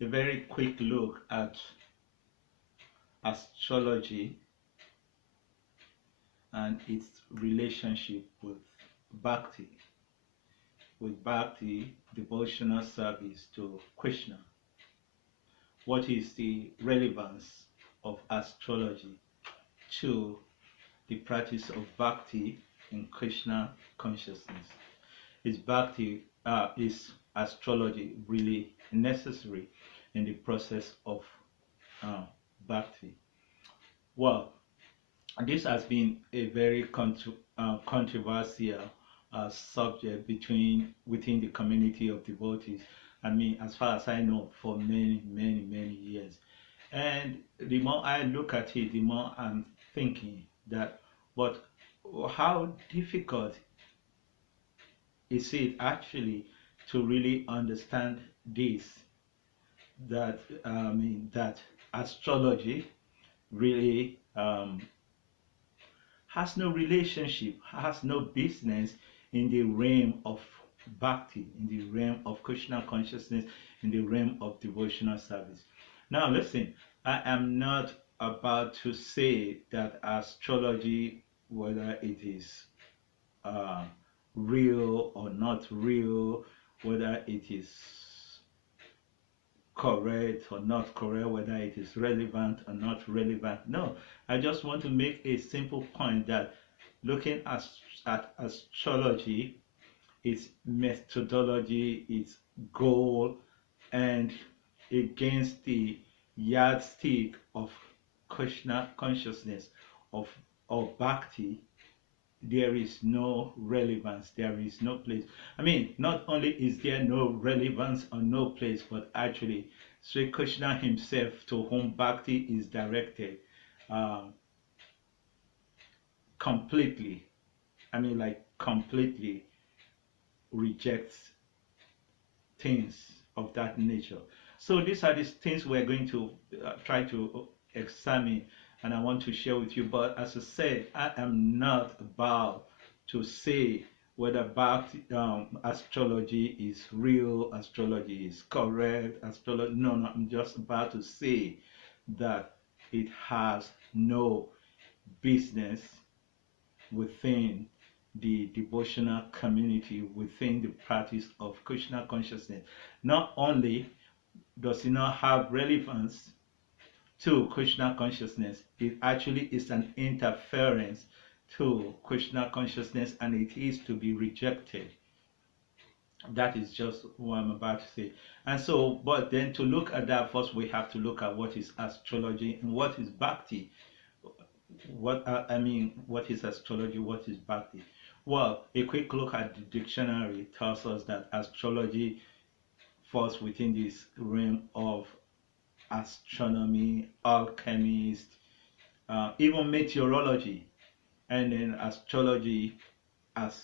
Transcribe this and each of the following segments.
a very quick look at astrology and its relationship with Bhakti, devotional service to Krishna. What is the relevance of astrology to the practice of Bhakti in Krishna consciousness? Is astrology really necessary in the process of Bhakti? Well, this has been a very controversial subject within the community of devotees. I mean, as far as I know, for many, many, many years. And the more I look at it, the more I'm thinking that, but how difficult is it actually to really understand this? That that astrology really has no relationship, has no business in the realm of Bhakti, in the realm of Krishna consciousness, in the realm of devotional service. Now listen, I am not about to say that astrology, whether it is real or not real, whether it is correct or not correct, whether it is relevant or not relevant. No, I just want to make a simple point that looking at astrology, its methodology, its goal, and against the yardstick of Krishna consciousness, of Bhakti, there is no relevance, there is no place. I mean, not only is there no relevance or no place, but actually Sri Krishna himself, to whom Bhakti is directed, completely, I mean like completely rejects things of that nature. So these are the things we're going to try to examine, and I want to share with you. But as I said, I am not about to say whether astrology is real, astrology is correct, astrology. No, I'm just about to say that it has no business within the devotional community, within the practice of Krishna consciousness. Not only does it not have relevance to Krishna consciousness, it actually is an interference to Krishna consciousness, and it is to be rejected. That is just what I'm about to say. And so, but then to look at that, first we have to look at what is astrology and what is Bhakti. What is astrology? What is Bhakti? Well, a quick look at the dictionary tells us that astrology falls within this realm of astronomy, alchemist, even meteorology. And then astrology as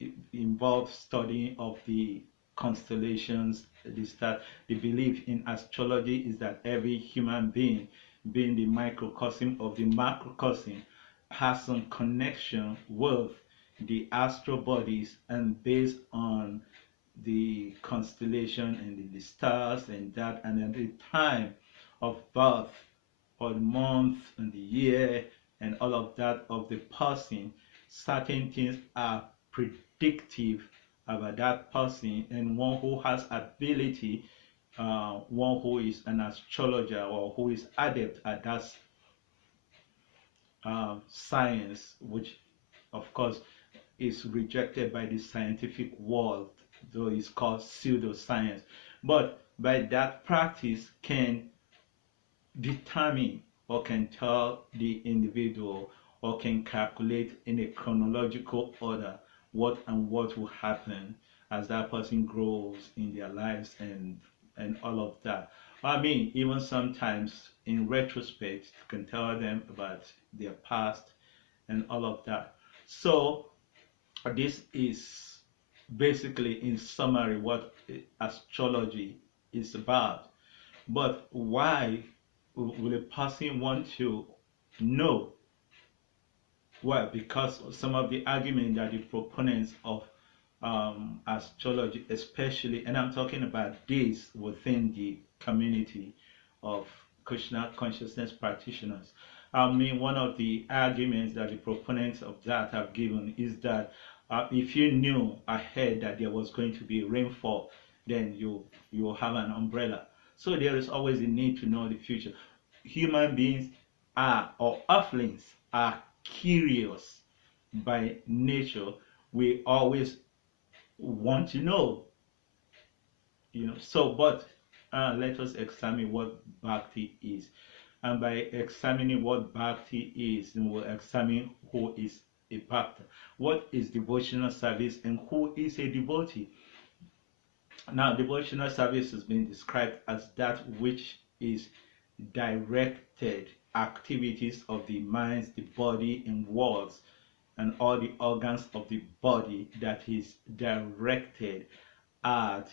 it involves studying of the constellations, the stars. The belief in astrology is that every human being, being the microcosm of the macrocosm, has some connection with the astral bodies, and based on the constellation and the stars and that, and then the time of birth, or the month and the year and all of that of the person, certain things are predictive about that person. And one who has ability, one who is an astrologer or who is adept at that science, which of course is rejected by the scientific world, though it's called pseudoscience, but by that practice can determine or can tell the individual or can calculate in a chronological order what will happen as that person grows in their lives and all of that. I mean, even sometimes in retrospect can tell them about their past and all of that. So this is basically, in summary, what astrology is about. But why will a person want to know? Well, because some of the argument that the proponents of astrology, especially, and I'm talking about this within the community of Krsna consciousness practitioners. I mean, one of the arguments that the proponents of that have given is that if you knew ahead that there was going to be rainfall, then you will have an umbrella. So there is always a need to know the future. Human beings are, or earthlings are, curious by nature. We always want to know, so, but let us examine what Bhakti is. And by examining what Bhakti is, then we'll examine who is a Bhakta. What is devotional service and who is a devotee? Now, devotional service has been described as that which is directed activities of the minds, the body, and words, and all the organs of the body that is directed at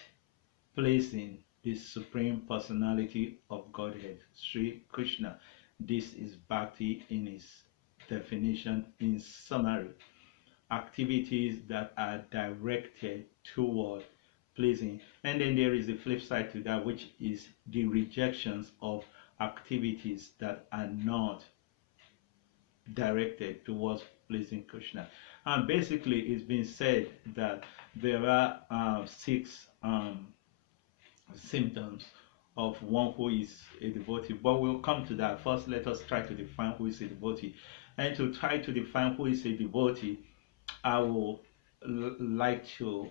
pleasing the Supreme Personality of Godhead, Sri Krishna. This is Bhakti in its definition. In summary, activities that are directed toward pleasing. And then there is the flip side to that, which is the rejections of activities that are not directed towards pleasing Krishna. And basically, it's been said that there are 6 symptoms of one who is a devotee, but we'll come to that. First, let us try to define who is a devotee. And to try to define who is a devotee, I will like to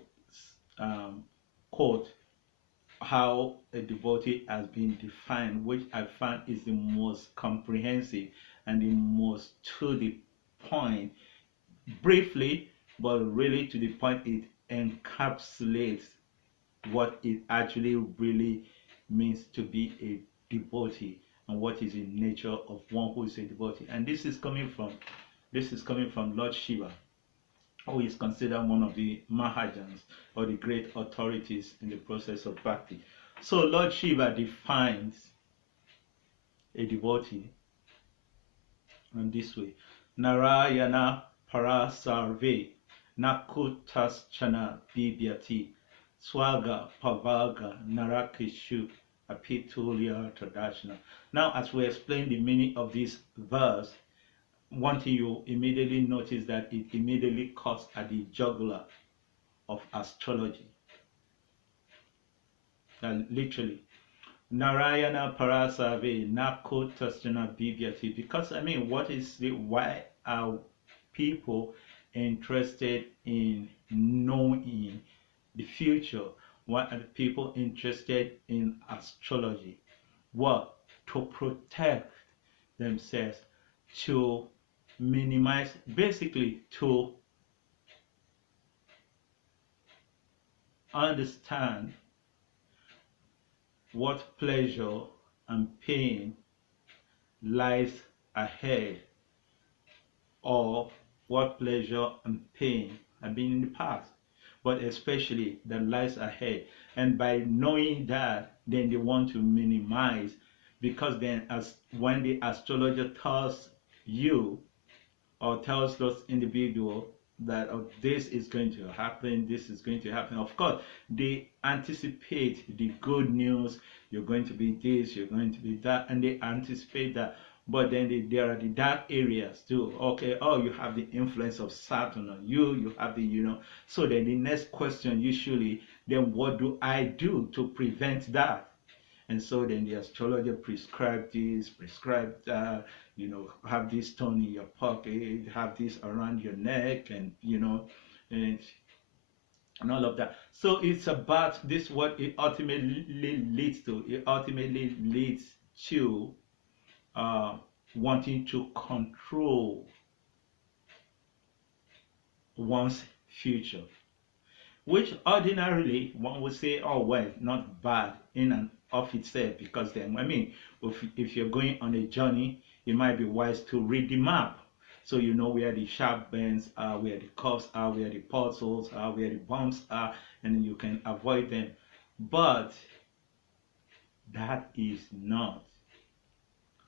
quote how a devotee has been defined, which I find is the most comprehensive and the most to the point. Briefly, but really to the point, it encapsulates what it actually really means to be a devotee and what is the nature of one who is a devotee. And this is coming from Lord Shiva, who is considered one of the Mahajans, or the great authorities in the process of Bhakti. So Lord Shiva defines a devotee in this way: Narayana Parasarve Nakutaschana Bibyati Swaga Pavaga Narakishu Apitulya Tradashna. Now, as we explain the meaning of this verse, one thing you immediately notice that it immediately cuts at the jugular of astrology. Literally, Narayana Parasave Nako Tasjana Bibyati. Because I mean, why are people interested in knowing the future? Why are people interested in astrology? What? To protect themselves, to minimize, basically to understand what pleasure and pain lies ahead, or what pleasure and pain have been in the past, but especially that lies ahead. And by knowing that, then they want to minimize, because then when the astrologer tells you or tells those individual that this is going to happen, this is going to happen, of course they anticipate the good news, you're going to be this, you're going to be that, and they anticipate that. But then there are the dark areas too. Okay, oh, you have the influence of Saturn on you, you have the, so then the next question usually, then what do I do to prevent that? And so then the astrologer prescribed this, prescribed that, have this stone in your pocket, have this around your neck, and and all of that. So it's about this, what it ultimately leads to. It ultimately leads to wanting to control one's future, which ordinarily one would say, oh well, not bad in and of itself, because then, I mean, if you're going on a journey, it might be wise to read the map, so you know where the sharp bends are, where the curves are, where the potholes are, where the bumps are, and you can avoid them. But that is not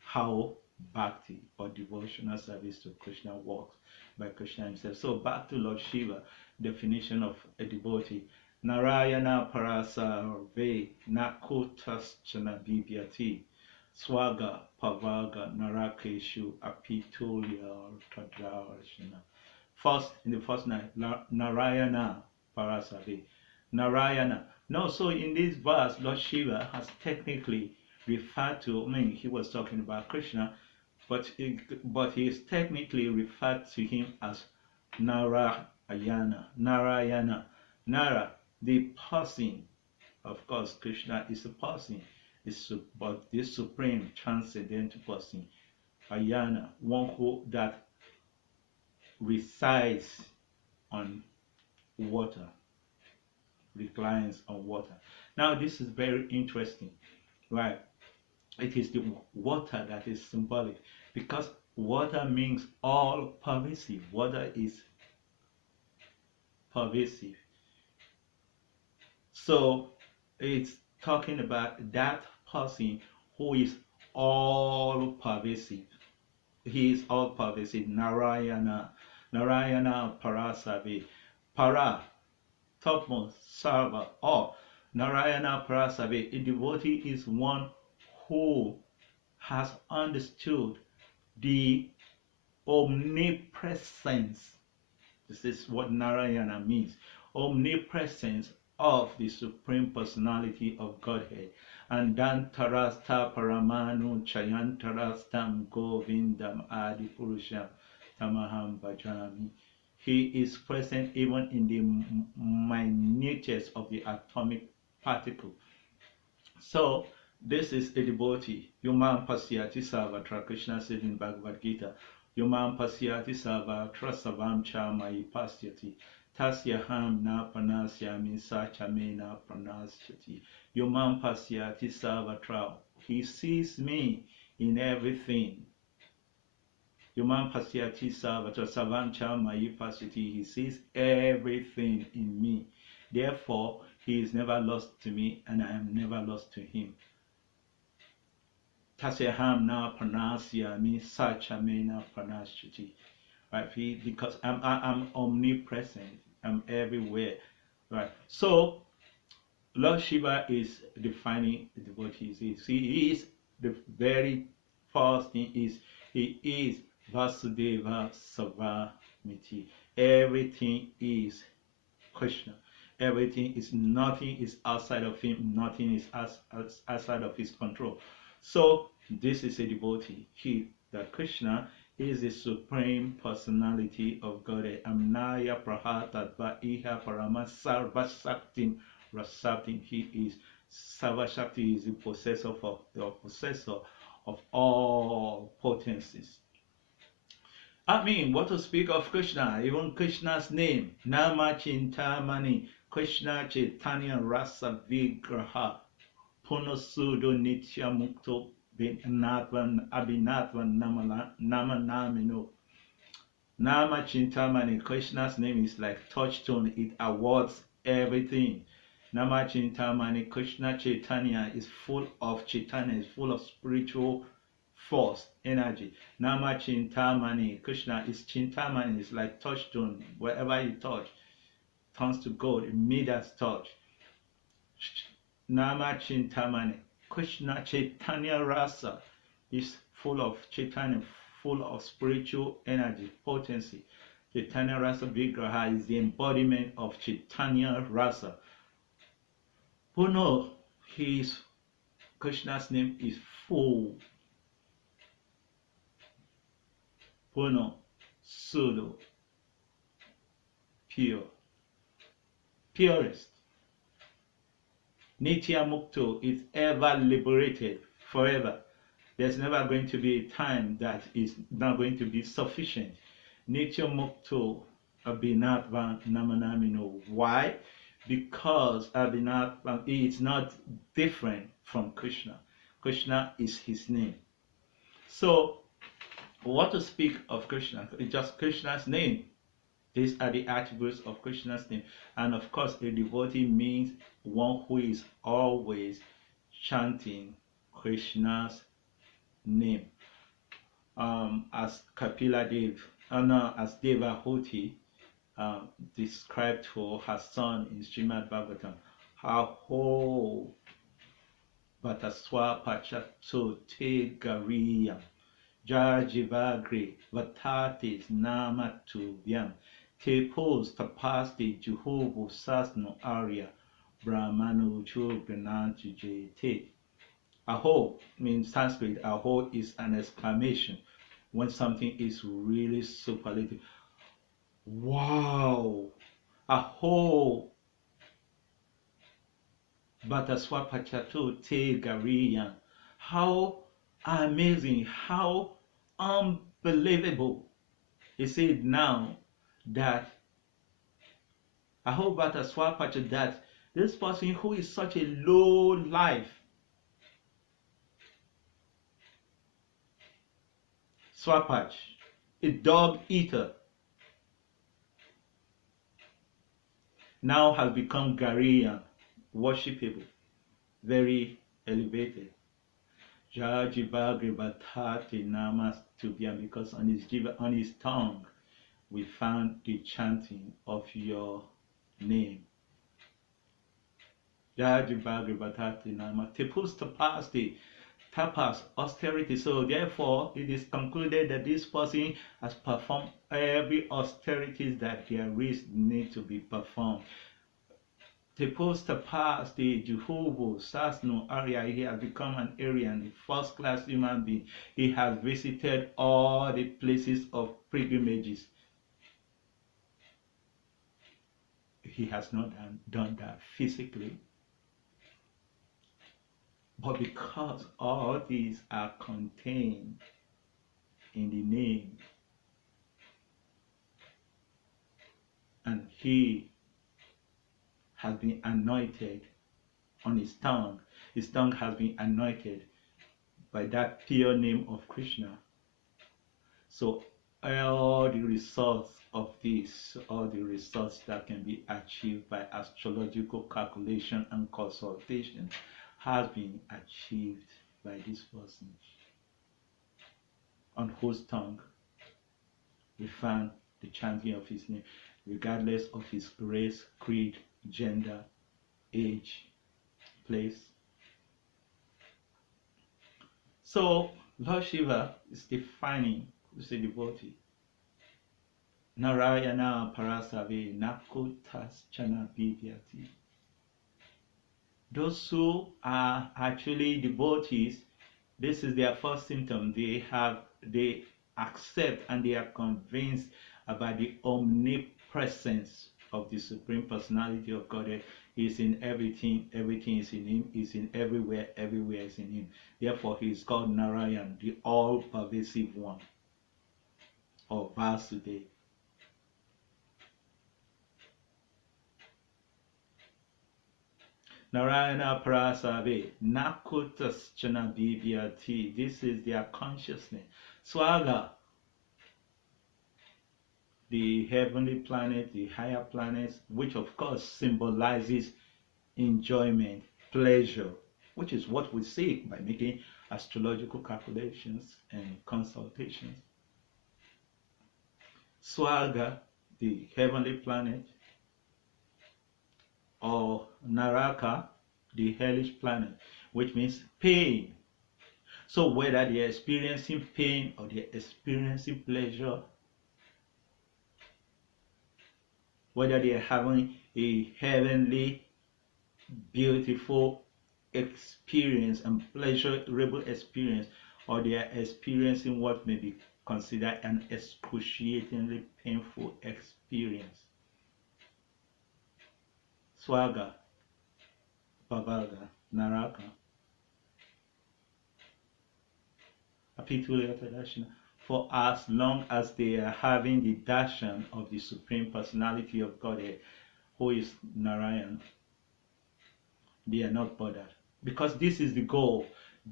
how Bhakti or devotional service to Krishna works by Krishna himself. So back to Lord Shiva, definition of a devotee. Narayana parasarve nakotaschana bibhyati swaga pavaga narakeshu apitulya tadrashana. First, in the first night, Narayana parasarve. Narayana. No, so in this verse, Lord Shiva has technically referred to, I mean, he was talking about Krishna, but he is technically referred to him as Narayana. Narayana. Nara, the person. Of course, Krishna is a person, but this supreme transcendental person. Ayana, one who that resides on water, reclines on water. Now, this is very interesting, right? It is the water that is symbolic, because water means all pervasive. Water is pervasive. So it's talking about that person who is all pervasive. He is all pervasive. Narayana. Narayana Parasave. Para, topmost, Sarva, or Narayana Parasave. A devotee is one who has understood the omnipresence. This is what Narayana means. Omnipresence of the Supreme Personality of Godhead. And Dantarasta Paramanu Chayantarastam Govindam Adipurusham Tamaham Bhajami. He is present even in the minutest of the atomic particle. So, this is a devotee. Yumam Pasyati Sarvatra. Krishna said in Bhagavad Gita, Yumam Pasyati Sarvatra Savam Chamayi Pasyati. Tasyaham na pranasyami sachame na pranasyati. Yumam Pasyati Sarvatra. He sees me in everything. Yumam Pasyati Sarvatra Savam Chamayi Pasyati. He sees everything in me. Therefore, he is never lost to me, and I am never lost to him. Tasyaham na pranasyami sachame na pranasyati. Right, because I'm omnipresent, I'm everywhere. Right. So Lord Shiva is defining the devotees. He is the very first thing is he is Vasudeva Savamiti. Everything is Krishna. Everything is, nothing is outside of him, nothing is outside of his control. So this is a devotee. That Krishna is the Supreme Personality of Godhead. Amnaya Prahatadva Iha Parama Sarvashaktim Rasaktim. He is Sarvashakti, is the possessor of all potencies. I mean, what to speak of Krishna? Even Krishna's name, Nama Chintamani, Krishna Chaitanya Rasa Vigraha, Punosudo Nitya Mukto Abhinatvan Nama Namino. Nama Chintamani, Krishna's name is like touchstone, it awards everything. Nama Chintamani, Krishna Chaitanya is full of Chaitanya, is full of spiritual force, energy. Nama Chintamani, Krishna is Chintamani, is like touchstone. Wherever you touch, turns to gold, immediate touch. Nama Chintamani, Krishna Chaitanya Rasa is full of Chaitanya, full of spiritual energy, potency. Chaitanya Rasa Vigraha is the embodiment of Chaitanya Rasa. Puno, Krishna's name is full. Puno, Sudo, pure, purest. Nitya Mukto is ever liberated, forever. There's never going to be a time that is not going to be sufficient. Nitya Mukto Abhinatva Namanamino. Why? Because Abhinatva is not different from Krishna. Krishna is his name. So, what to speak of Krishna? It's just Krishna's name. These are the attributes of Krishna's name. And of course, a devotee means one who is always chanting Krishna's name. as Kapila Dev, no, as Devahuti described for her son in Srimad Bhagavatam, Aho Vataswa Pachato Te Gariya Jajivagre Vatatis Namatu Vyam Te Pos Tapasti Juhovo Sasno Arya Brahmanu Chogrananti Jete. Aho means Sanskrit. Aho is an exclamation when something is really superlative. Wow! Aho Bataswapachato Te Gariyan. How amazing, how unbelievable. He said now that Aho Bataswapachato, that this person who is such a low life, Swapach, a dog eater, now has become Gariyan, worshipable, very elevated. Jajibagri Bhatati Namas Tubhyam, because on his tongue we found the chanting of your name. Jajibagri Bhatati Namas Tepus Tapasti, tapas, austerity. So therefore it is concluded that this person has performed every austerities that there is need to be performed. Supposed to pass the Jehovah Sasno area, he has become an Aryan, the first class human being. He has visited all the places of pilgrimages. He has not done that physically. But because all these are contained in the name, and he has been anointed on his tongue has been anointed by that pure name of Krishna. So all the results of this, all the results that can be achieved by astrological calculation and consultation has been achieved by this person, on whose tongue we found the chanting of his name, regardless of his race, creed, gender, age, place. So Lord Shiva is defining who's a devotee. Narayana Parasave Nakotas Chana Bidyati. Those who are actually devotees, this is their first symptom. They accept and they are convinced about the omnipresence of the Supreme Personality of Godhead. He is in everything, everything is in him, he is in everywhere, everywhere is in him. Therefore he is called Narayan, the all-pervasive one, or Vasudeva. Narayana Prasave Nakutas Chana Bibyati. This is their consciousness. Swaga, the heavenly planet, the higher planets, which of course symbolizes enjoyment, pleasure, which is what we seek by making astrological calculations and consultations. Swarga, the heavenly planet, or Naraka, the hellish planet, which means pain. So whether they are experiencing pain or they are experiencing pleasure, whether they are having a heavenly, beautiful experience and pleasurable experience, or they are experiencing what may be considered an excruciatingly painful experience. Swaga, Bavaga, Naraka. For as long as they are having the darshan of the Supreme Personality of Godhead, who is Narayan, they are not bothered. Because this is the goal.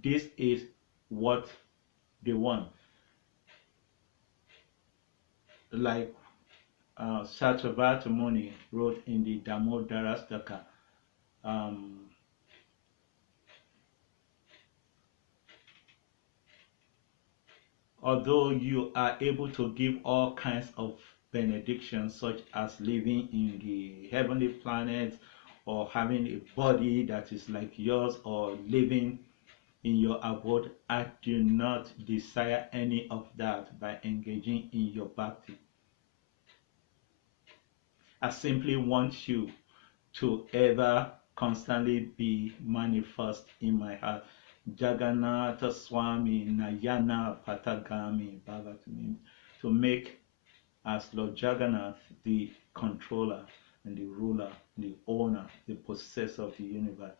This is what they want. Like Satyavata Muni wrote in the Damodarastaka, although you are able to give all kinds of benedictions, such as living in the heavenly planets, or having a body that is like yours, or living in your abode, I do not desire any of that by engaging in your bhakti. I simply want you to ever constantly be manifest in my heart. Jagannatha Swami Nayana Patagami Bhavatami, to make as Lord Jagannath the controller and the ruler, the owner, the possessor of the universe,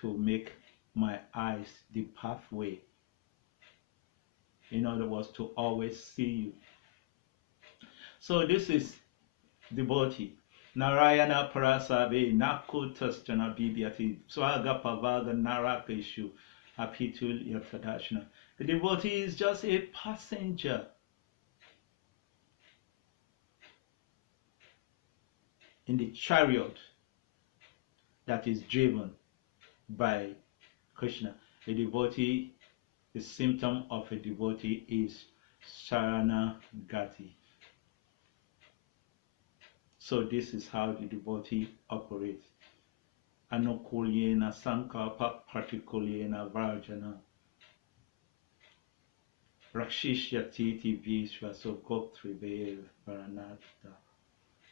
to make my eyes the pathway. In other words, to always see you. So this is devotee. Narayana Parasave Nakutasjana Bibhyati Swaga Pavaga Narakeshu Apitul Yatadashna. The devotee is just a passenger in the chariot that is driven by Krishna. A devotee, the symptom of a devotee is Sharanagati. So this is how the devotee operates. Anukulyena Sankalpa Partikulyena Varjana Rakshishyatiti Vishvaso Goptrive Varanata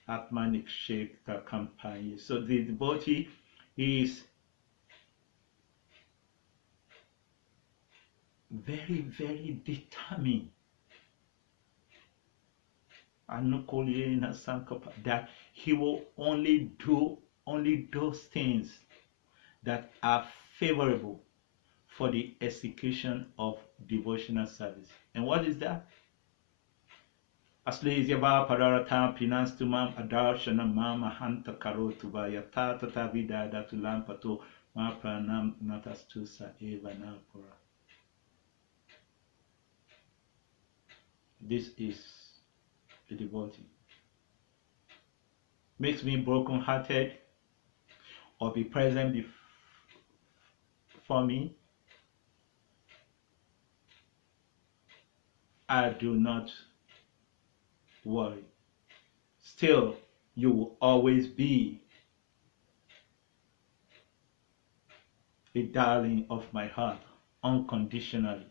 Atmanik Shekta Kampanya. So the devotee is very, very determined. That he will only do those things that are favorable for the execution of devotional service. And what is that? Aslezyava Padarata Pinastumam Adarshana Mama Hanta Karotuva Yata Tavida Datulampato Mapranam Natastusa Eva Napura. This is the devotee. Makes me broken-hearted or be present for me. I do not worry. Still, you will always be a darling of my heart, unconditionally.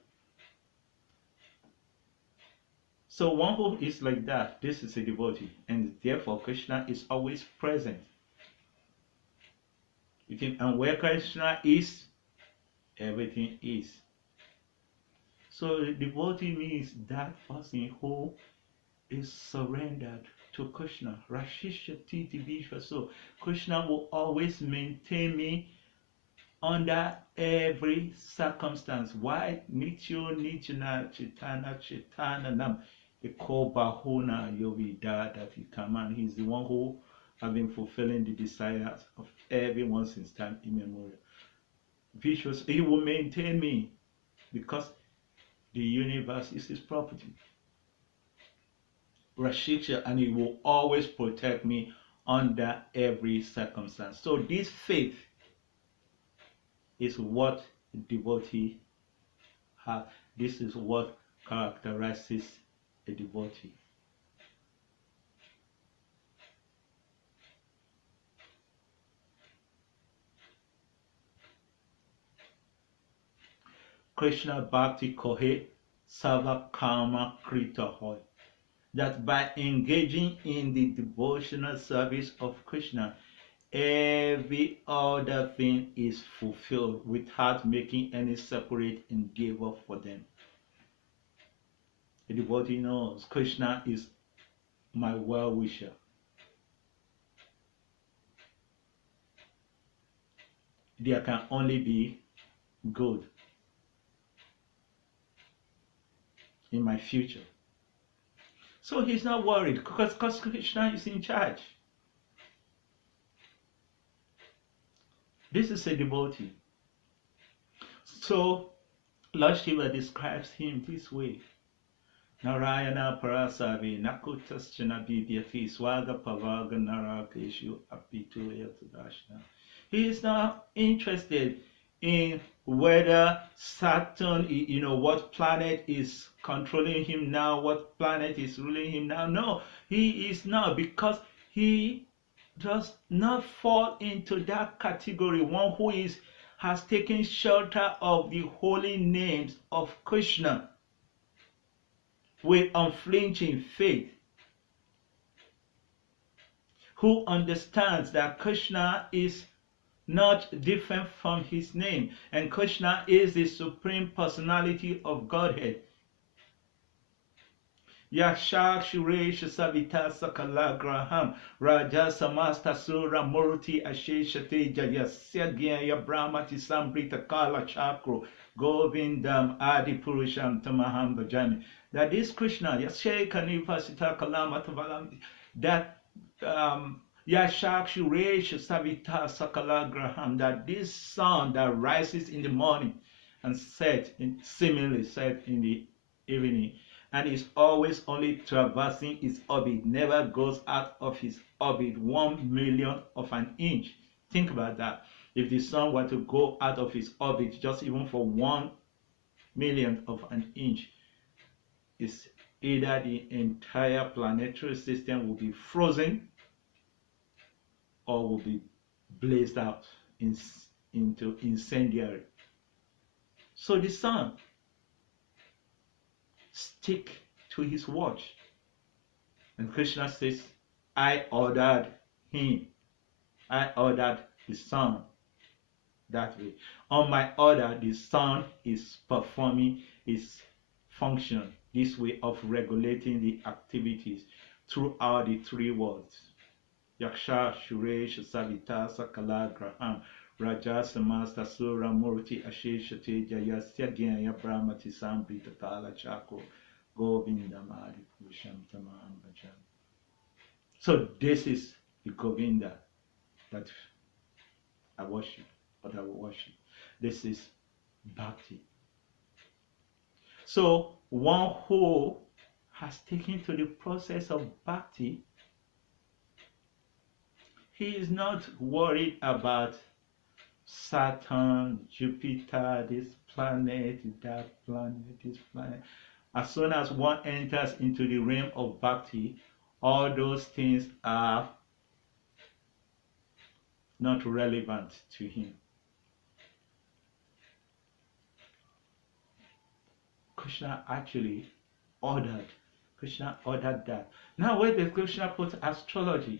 So one who is like that, this is a devotee, and therefore Krishna is always present. And where Krishna is, everything is. So the devotee means that person who is surrendered to Krishna. Rashishya Vishwa. So Krishna will always maintain me under every circumstance. Why? Nityo Nitya Chitana Chitana Nam. The Bahuna Yovida that he command. He's the one who has been fulfilling the desires of everyone since time immemorial. Vishwas, he will maintain me because the universe is his property. Rashiksha, and he will always protect me under every circumstance. So this faith is what the devotee has. This is what characterizes a devotee. Krishna Bhakti Kohe Sava Karma Krita Hoy. That by engaging in the devotional service of Krishna, every other thing is fulfilled without making any separate endeavor for them. The devotee knows Krishna is my well-wisher. There can only be good in my future. So he's not worried because Krishna is in charge. This is a devotee. So Lord Shiva describes him this way. Narayana Parasave Nakutasjana Bibhyati Swaga Pavaga Narakeshu Apitu Yatadashna. He is not interested in whether Saturn, you know, what planet is controlling him now, what planet is ruling him now. No, he is not, because he does not fall into that category. One who has taken shelter of the holy names of Krishna with unflinching faith, who understands that Krishna is not different from his name, and Krishna is the supreme personality of Godhead. Yakshak Shuresh Savita Sakala Graham Raja Samasta Sura Murti Asheshate Jayasya Gyaya Brahmati Sambrita Kala Chakro Govindam Adi Purusham Tamaham Bhajami. That is Krishna, Yashe Kanipa Sita Kalamatavalam, that Yashak Shuresh Savita Sakala Graham, that this sun that rises in the morning and seemingly set in the evening, and is always only traversing its orbit, never goes out of his orbit 1/1,000,000 of an inch. Think about that. If the sun were to go out of its orbit just even for 1/1,000,000 of an inch, it's either the entire planetary system will be frozen or will be blazed out into incendiary. So the sun stick to his watch, and Krishna says, I ordered him, I ordered the sun that way. On my order, the sun is performing its function, this way of regulating the activities throughout the three worlds. Yaksha Shuresh Savita Sakala Graham Raja Samasta Sura Murti Asheshate Jayasya Gyaya Brahmati Sambrita Kala Chakro Govindamadi Purusham Tamaham Bhajam. So this is the Govinda that I worship, but I will worship. This is Bhakti. So one who has taken to the process of Bhakti, he is not worried about Saturn, Jupiter, this planet, that planet, this planet. As soon as one enters into the realm of Bhakti, all those things are not relevant to him. Krishna ordered that. Now where does Krishna put astrology?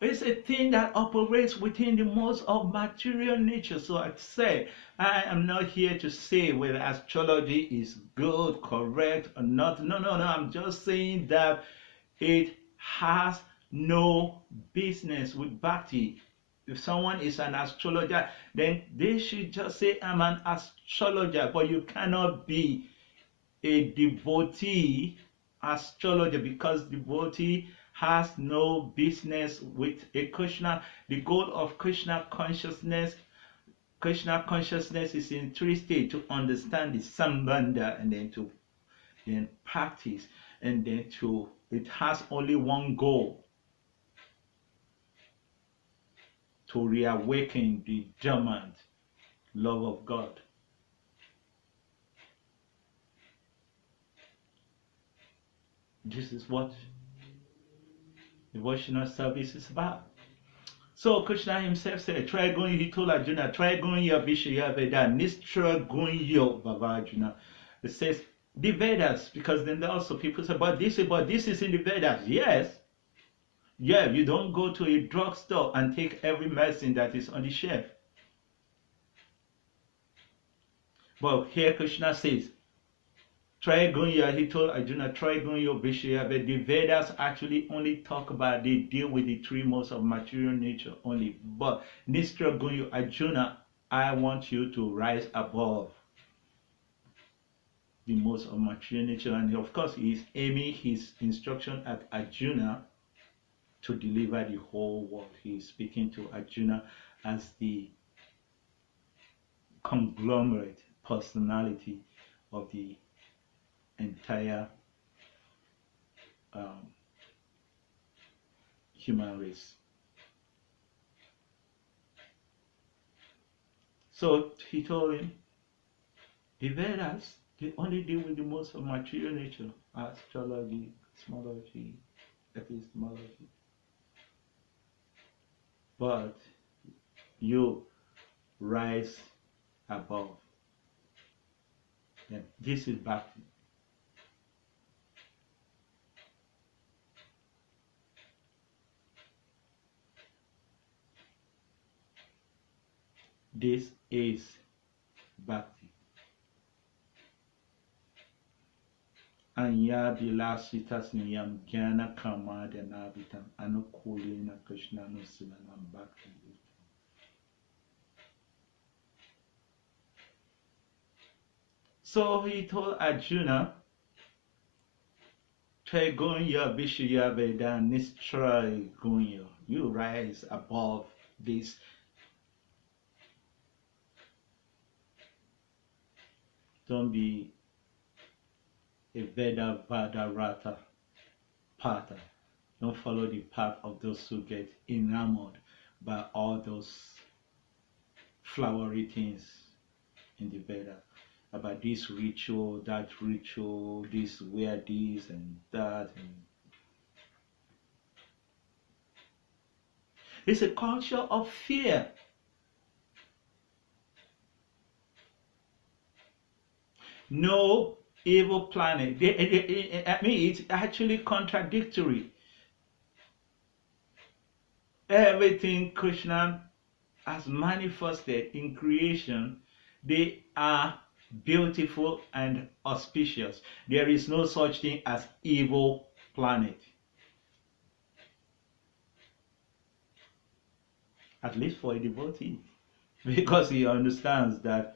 It's a thing that operates within the modes of material nature. So I say, I am not here to say whether astrology is good, correct, or not. No. I'm just saying that it has no business with Bhakti. If someone is an astrologer, then they should just say, I'm an astrologer. But you cannot be a devotee astrologer, because devotee has no business with a Krishna. The goal of Krishna consciousness is in three states: to understand the Sambandha, and then practice, and then it has only one goal: to reawaken the dormant love of God. This is what devotional service is about. So Krishna himself said, try going, he told Arjuna, try going your Vishya Veda, Nistra going your Bhavajuna. It says the Vedas, because then also people say, but this is in the Vedas. Yes. Yeah, you don't go to a drugstore and take every medicine that is on the shelf. But here Krishna says, try going your, he told Arjuna, try going your Vishya, but the Vedas actually only talk about, they deal with the three modes of material nature only. But Nistra going Arjuna, I want you to rise above the modes of material nature. And of course, he is aiming his instruction at Arjuna to deliver the whole world. He is speaking to Arjuna as the conglomerate personality of the entire human race. So he told him, the Vedas, they only deal with the most of material nature, astrology, cosmology, epistemology. But you rise above them. This is Bhakti. This is Bhakti. Anya Bilasitas Niyam Jnana Kamadanavitam Anukulina Krishna Nusilanam Bhakti. So he told Arjuna, Try Gunya Vishya Veda Nistra Gunya. You rise above this. Don't be a Veda Vada Rata Pata. Don't follow the path of those who get enamored by all those flowery things in the Veda. About this ritual, that ritual, this wear this and that. And it's a culture of fear. No evil planet. I mean, it's actually contradictory. Everything Krishna has manifested in creation, they are beautiful and auspicious. There is no such thing as evil planet. At least for a devotee. Because he understands that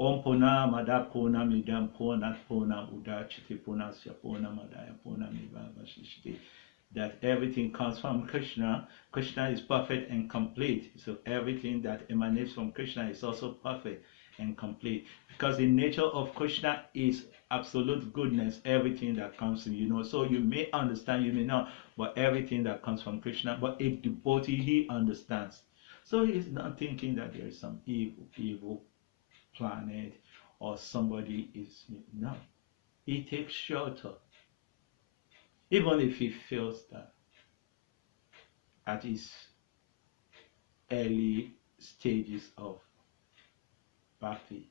Ompona Madapona Midam Pona Pona Udachiti Pona Syapona Madaya Pona Mivavashishti, that everything comes from Krishna. Krishna is perfect and complete. So everything that emanates from Krishna is also perfect and complete. Because the nature of Krishna is absolute goodness, everything that comes in, so you may understand, you may not, but everything that comes from Krishna, but a devotee, he understands. So he's not thinking that there is some evil planet or somebody is, no. He takes shelter. Even if he feels that at his early stages of Bhakti,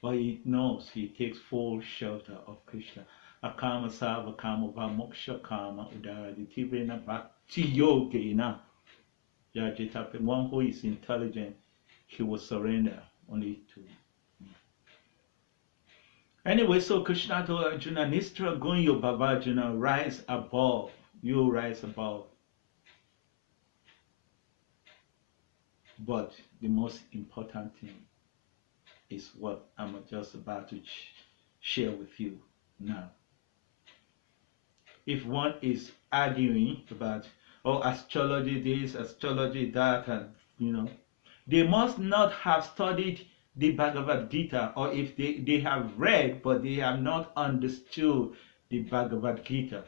but he knows he takes full shelter of Krishna. Akama Sava Kama Vamoksha Kama Udara Tivrena Bhakti Yogena. One who is intelligent, he will surrender only to me. Anyway, so Krishna told Arjuna, Nistra Gunyo Bhavajuna, rise above. You rise above. But the most important thing is what I'm just about to share with you now. If one is arguing about, astrology this, astrology that, and they must not have studied the Bhagavad Gita, or if they have read but they have not understood the Bhagavad Gita.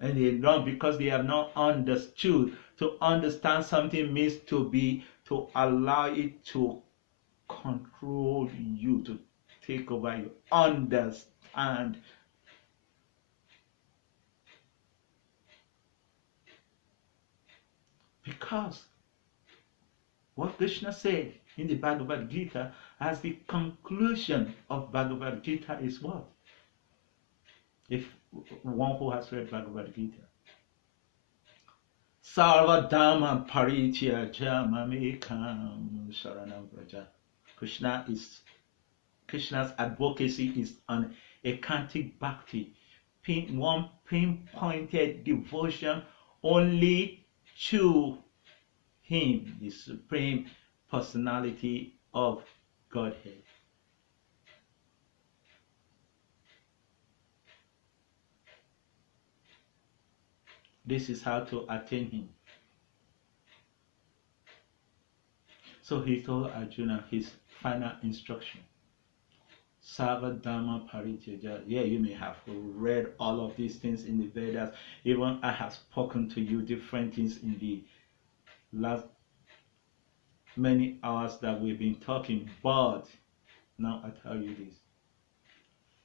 And they don't, because they have not understood. To understand something means to allow it to control you, to take over you. Understand. Because what Krishna said in the Bhagavad Gita as the conclusion of Bhagavad Gita is what? If one who has read Bhagavad Gita. Sarva Dhamma Parityaja Mamekam Sharanam Vraja. Krishna's advocacy is on ekantic bhakti, one pinpointed devotion only to him, the Supreme Personality of Godhead. This is how to attain him. So he told Arjuna his final instruction. Sarva Dhamma Parityaja. Yeah, you may have read all of these things in the Vedas. Even I have spoken to you different things in the last many hours that we've been talking, but now I tell you this: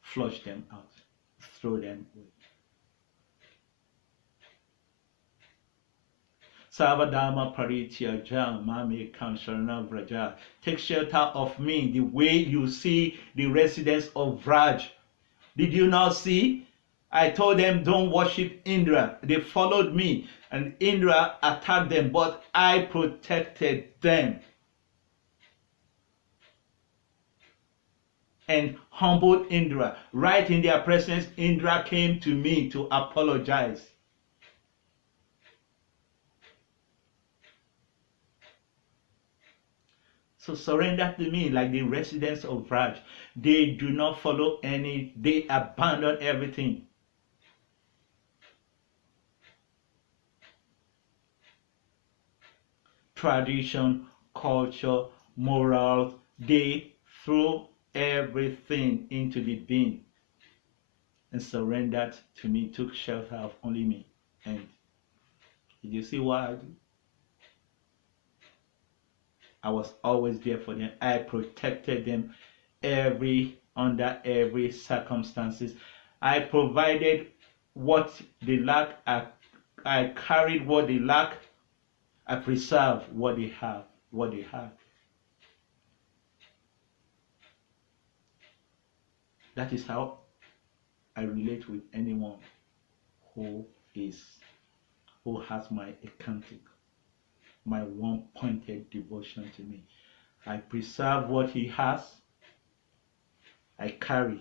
flush them out, throw them away. Savadama Paritya Jam Mami Kamsharana Vraja. Take shelter of me the way you see the residents of Vraj. Did you not see? I told them don't worship Indra. They followed me and Indra attacked them, but I protected them and humbled Indra. Right in their presence, Indra came to me to apologize. So surrender to me like the residents of Vraj. They do not follow any, they abandon everything. Tradition, culture, morals, they threw everything into the bin and surrendered to me, took shelter of only me. And did you see what I do? I was always there for them. I protected them under every circumstances. I provided what they lack. I carried what they lack. I preserved what they have, what they had. That is how I relate with anyone who has my accounting, my one-pointed devotion to me. I preserve what he has. I carry.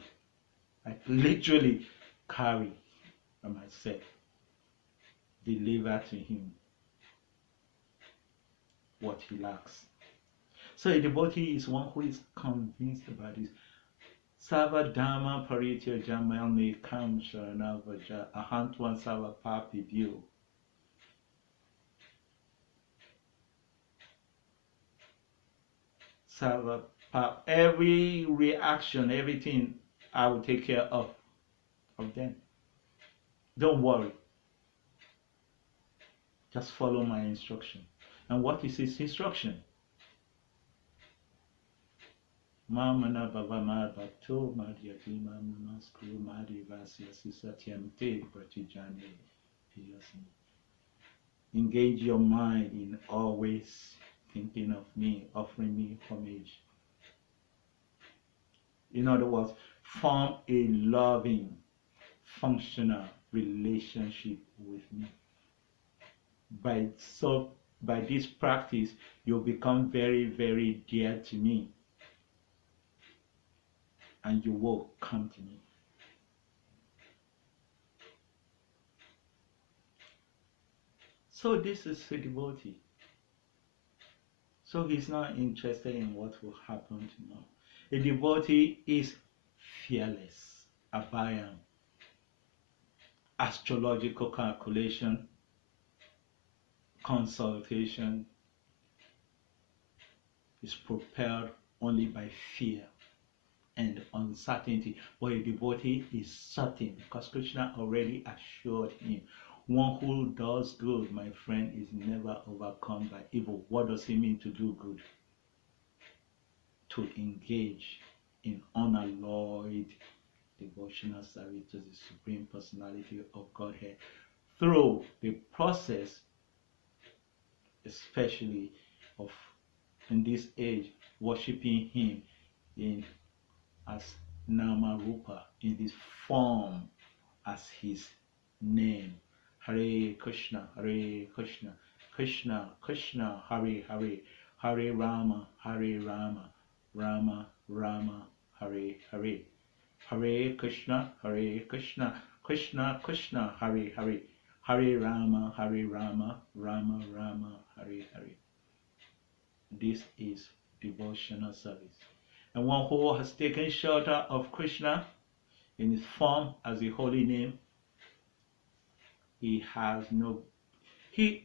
I literally carry by myself. Deliver to him what he lacks. So a devotee is one who is convinced about this. Sava Dhamma Paritya Jamal Me Kam Sharana Vaja Ahantwan Sava Papi View. Every reaction, everything I will take care of them. Don't worry. Just follow my instruction. And what is his instruction? Mamana Bavama Bato Madhyati Mamma Skru Madi Vasya Sisatyam Te Pratijane. Engage your mind in always thinking of me, offering me homage. In other words, form a loving, functional relationship with me. By this practice, you'll become very, very dear to me, and you will come to me. So this is a devotee. So he's not interested in what will happen tomorrow. A devotee is fearless, abhayam. Astrological calculation, consultation is propelled only by fear and uncertainty. But a devotee is certain because Krishna already assured him. One who does good, my friend, is never overcome by evil. What does it mean to do good? To engage in unalloyed devotional service to the Supreme Personality of Godhead through the process, especially of, in this age, worshipping him as Nama Rupa, in this form as his name. Hare Krishna, Krishna Krishna, Hare Hare, Hare Rama, Rama Rama, Hare Hare. Hare Krishna, Krishna Krishna, Hare Hare, Hare Rama, Rama Rama, Hare Hare. This is devotional service. And one who has taken shelter of Krishna in his form as a holy name, he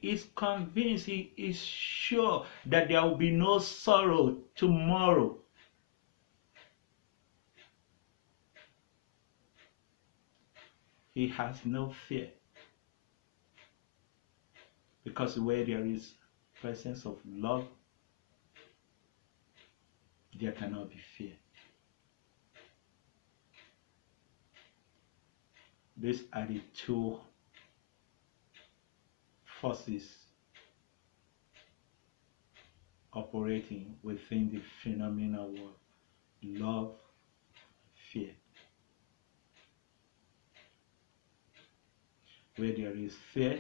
is convinced, he is sure that there will be no sorrow tomorrow. He has no fear. Because where there is presence of love, there cannot be fear. These are the two forces operating within the phenomenal world: love, fear. Where there is fear,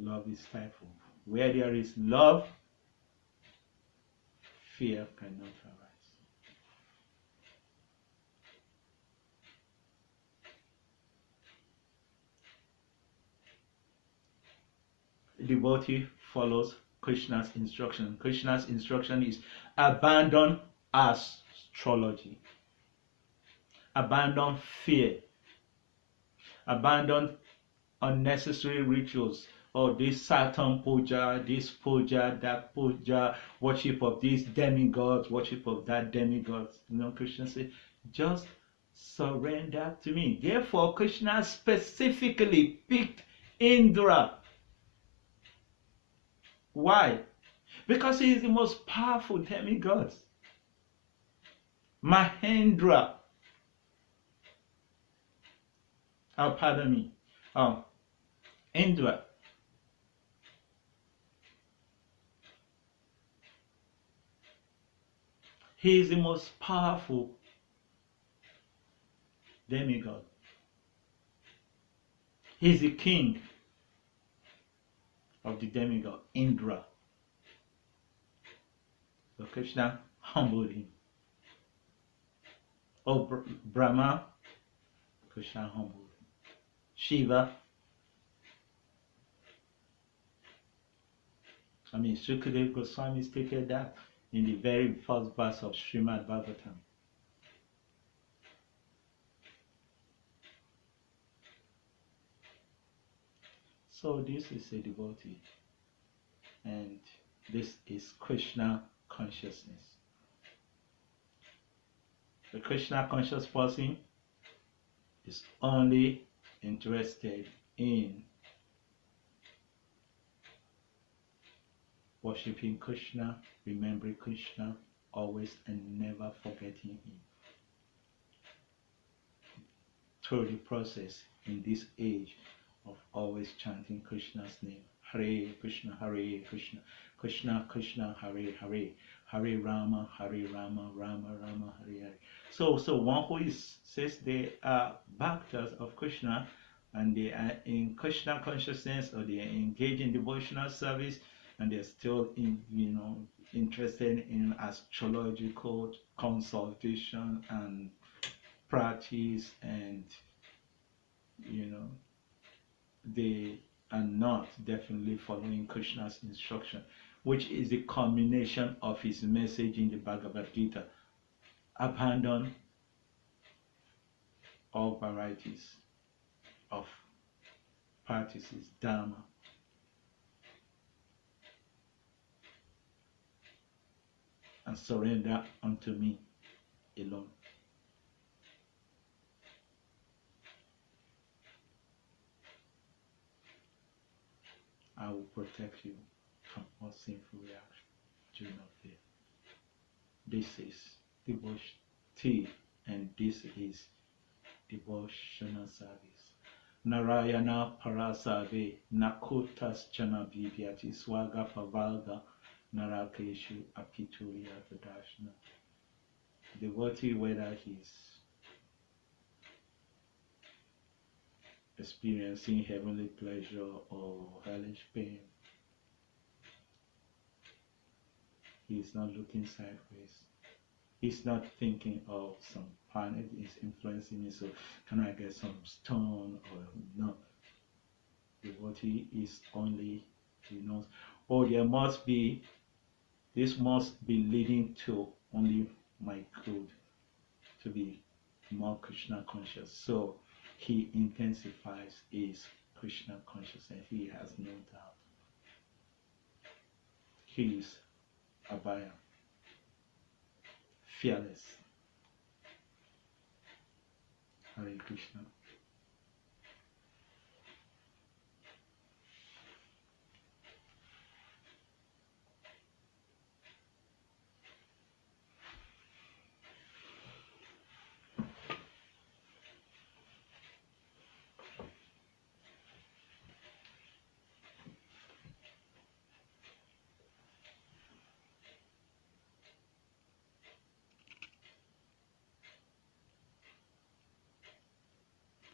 love is stifled. Where there is love, fear cannot arise. The devotee follows Krishna's instruction. Krishna's instruction is abandon astrology, abandon fear, abandon unnecessary rituals. Oh, this Saturn puja, this puja, that puja, worship of these demigods, worship of that demigods. You know, Krishna said, just surrender to me. Therefore, Krishna specifically picked Indra. Why? Because he is the most powerful demigod. Mahendra. Oh, pardon me. Oh, Indra. He is the most powerful demigod. He is the king of the demigod, Indra. So Krishna humbled him. Oh, Brahma, Krishna humbled him. Shiva, Sukadeva Goswami stated that in the very first verse of Srimad Bhagavatam. So this is a devotee, and this is Krishna consciousness. The Krishna conscious person is only interested in worshipping Krishna, remembering Krishna, always and never forgetting him. Through the process in this age of always chanting Krishna's name, Hare Krishna, Hare Krishna, Krishna Krishna, Hare Hare, Hare Rama, Hare Rama, Rama Rama, Hare Hare. So one who says they are bhaktas of Krishna, and they are in Krishna consciousness, or they are engaged in devotional service, and they're still interested in astrological consultation and practice, and they are not definitely following Krishna's instruction, which is the culmination of his message in the Bhagavad Gita. Abandon all varieties of practices, dharma, and surrender unto me alone. I will protect you from all sinful reactions. Do not fear. This is devotee, and this is devotional service. Narayana Parasave Nakutas Chana Bhivyati Swaga Pavalga Narakeshu Apituria Vedashna. Devotee, whether he's experiencing heavenly pleasure or hellish pain, he's not looking sideways. He's not thinking, oh, some planet is influencing me, so can I get some stone? Or no. Devotee is only, this must be leading to only my good, to be more Krishna conscious. So he intensifies his Krishna consciousness. He has no doubt. He is Abhaya, fearless. Hare Krishna.